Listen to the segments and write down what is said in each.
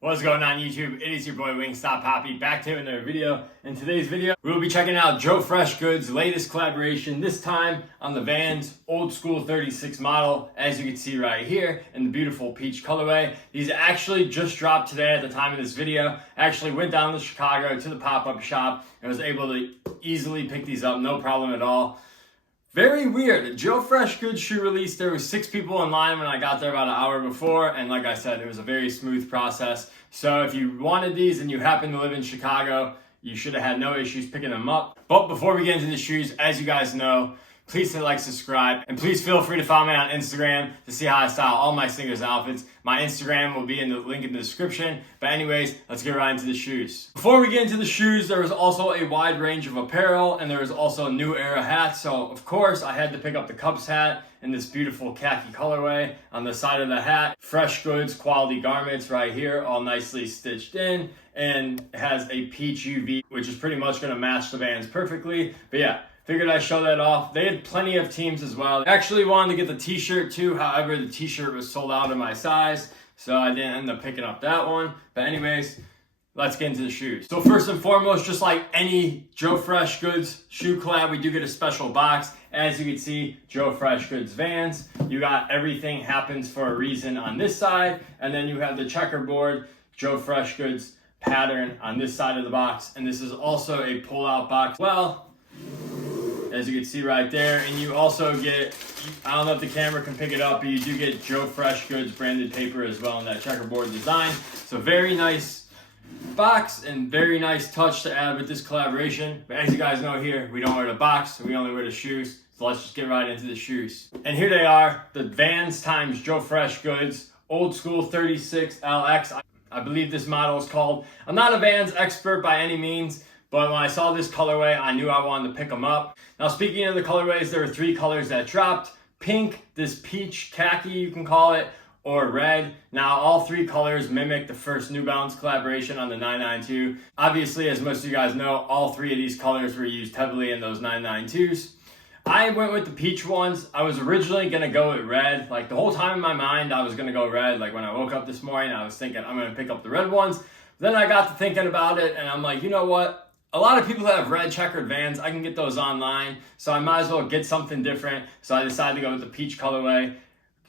What's going on YouTube? It is your boy Wingstop Poppy back to another video. In today's video, we will be checking out Joefreshgoods' latest collaboration, this time on the Vans old school 36 model, as you can see right here in the beautiful peach colorway. These actually just dropped today at the time of this video. I actually went down to Chicago to the pop-up shop and was able to easily pick these up, no problem at all. Very weird. Joefreshgoods shoe release. There was 6 people in line when I got there about an hour before, and like I said, it was a very smooth process. So if you wanted these and you happen to live in Chicago, you should have had no issues picking them up. But before we get into the shoes, as you guys know, please hit like, subscribe, and please feel free to follow me on Instagram to see how I style all my sneakers and outfits. My Instagram will be in the link in the description. But anyways, let's get right into the shoes. Before we get into the shoes, there was also a wide range of apparel, and there was also a new era hats. So of course, I had to pick up the Cubs hat in this beautiful khaki colorway. On the side of the hat, fresh goods, quality garments right here, all nicely stitched in, and it has a peach UV, which is pretty much gonna match the Vans perfectly. But yeah, figured I'd show that off. They had plenty of teams as well. I actually wanted to get the t-shirt too, however, the t-shirt was sold out in my size, so I didn't end up picking up that one. But anyways, let's get into the shoes. So first and foremost, just like any Joefreshgoods shoe collab, we do get a special box. As you can see, Joefreshgoods Vans. You got everything happens for a reason on this side, and then you have the checkerboard Joefreshgoods pattern on this side of the box, and this is also a pull-out box. Well, as you can see right there, and you also get, I don't know if the camera can pick it up, but you do get Joefreshgoods branded paper as well in that checkerboard design. So very nice box and very nice touch to add with this collaboration. But as you guys know here, we don't wear the box, we only wear the shoes. So let's just get right into the shoes. And here they are, the Vans times Joefreshgoods old school 36LX. I believe this model is called. I'm not a Vans expert by any means, but when I saw this colorway, I knew I wanted to pick them up. Now, speaking of the colorways, there were 3 colors that dropped. Pink, this peach khaki, you can call it, or red. Now, all 3 colors mimic the first New Balance collaboration on the 992. Obviously, as most of you guys know, all 3 of these colors were used heavily in those 992s. I went with the peach ones. I was originally gonna go with red. Like the whole time in my mind, I was gonna go red. Like when I woke up this morning, I was thinking I'm gonna pick up the red ones. Then I got to thinking about it, and I'm like, you know what? A lot of people have red checkered Vans. I can get those online, so I might as well get something different. So I decided to go with the peach colorway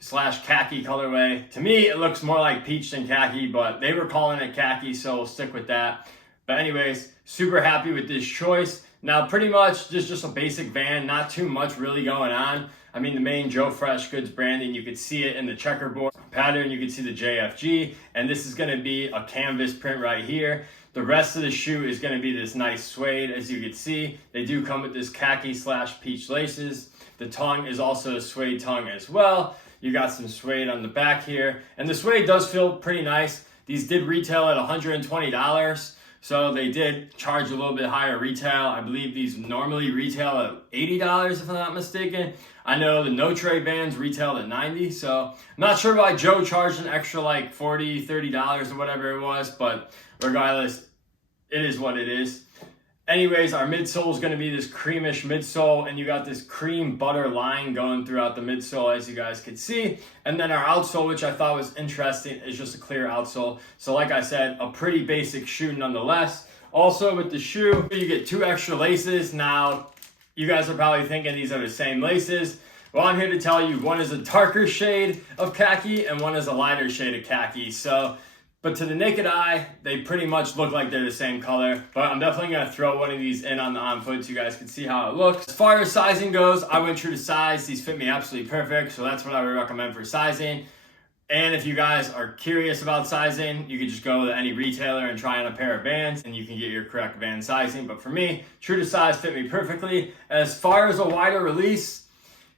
/ khaki colorway. To me, it looks more like peach than khaki, but they were calling it khaki, so we'll stick with that. But anyways, super happy with this choice. Now, pretty much just a basic Van, not too much really going on. I mean, the main Joefreshgoods branding, you could see it in the checkerboard pattern. You can see the JFG, and this is going to be a canvas print right here. The rest of the shoe is going to be this nice suede, as you can see. They do come with this khaki / peach laces. The tongue is also a suede tongue as well. You got some suede on the back here, and the suede does feel pretty nice. These did retail at $120. So they did charge a little bit higher retail. I believe these normally retail at $80 if I'm not mistaken. I know the No-Tray Vans retailed at $90, so I'm not sure why Joe charged an extra like $40, $30 or whatever it was, but regardless, it is what it is. Anyways, our midsole is going to be this creamish midsole, and you got this cream butter line going throughout the midsole, as you guys can see. And then our outsole, which I thought was interesting, is just a clear outsole. So like I said, a pretty basic shoe nonetheless. Also with the shoe, you get 2 extra laces. Now, you guys are probably thinking these are the same laces. Well, I'm here to tell you, one is a darker shade of khaki and one is a lighter shade of khaki. But to the naked eye, they pretty much look like they're the same color. But I'm definitely going to throw one of these in on the on-foot so you guys can see how it looks. As far as sizing goes, I went true to size. These fit me absolutely perfect, so that's what I would recommend for sizing. And if you guys are curious about sizing, you can just go to any retailer and try on a pair of Vans, and you can get your correct Van sizing. But for me, true to size fit me perfectly. As far as a wider release,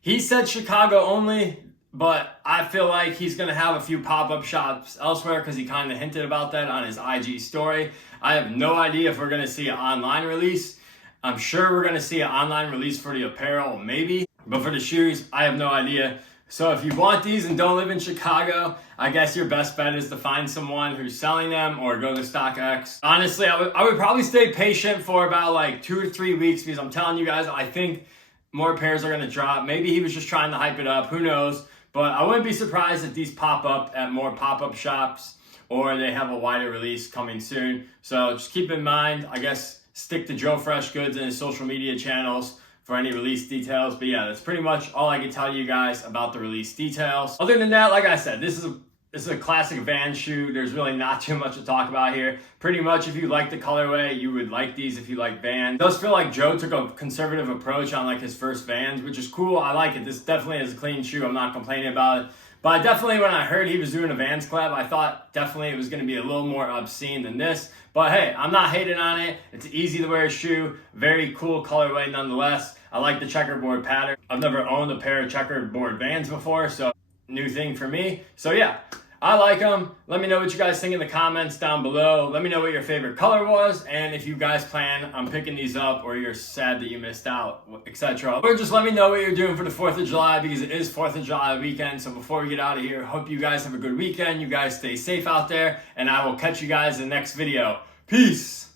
he said Chicago only. But I feel like he's going to have a few pop-up shops elsewhere because he kind of hinted about that on his IG story. I have no idea if we're going to see an online release. I'm sure we're going to see an online release for the apparel, maybe. But for the shoes, I have no idea. So if you want these and don't live in Chicago, I guess your best bet is to find someone who's selling them or go to StockX. Honestly, I would probably stay patient for about like 2 or 3 weeks because I'm telling you guys, I think more pairs are going to drop. Maybe he was just trying to hype it up. Who knows? But I wouldn't be surprised if these pop up at more pop-up shops or they have a wider release coming soon. So just keep in mind, I guess, stick to Joefreshgoods and his social media channels for any release details. But yeah, that's pretty much all I can tell you guys about the release details. Other than that, like I said, this is a classic Vans shoe. There's really not too much to talk about here. Pretty much if you like the colorway, you would like these if you like Vans. It does feel like Joe took a conservative approach on like his first Vans, which is cool. I like it. This definitely is a clean shoe. I'm not complaining about it. But definitely when I heard he was doing a Vans collab, I thought definitely it was going to be a little more obscene than this. But hey, I'm not hating on it. It's easy to wear shoe. Very cool colorway nonetheless. I like the checkerboard pattern. I've never owned a pair of checkerboard Vans before, so new thing for me. So yeah, I like them. Let me know what you guys think in the comments down below. Let me know what your favorite color was, and if you guys plan on picking these up, or you're sad that you missed out, etc. Or just let me know what you're doing for the 4th of July, because it is 4th of July weekend. So before we get out of here, hope you guys have a good weekend. You guys stay safe out there, and I will catch you guys in the next video. Peace!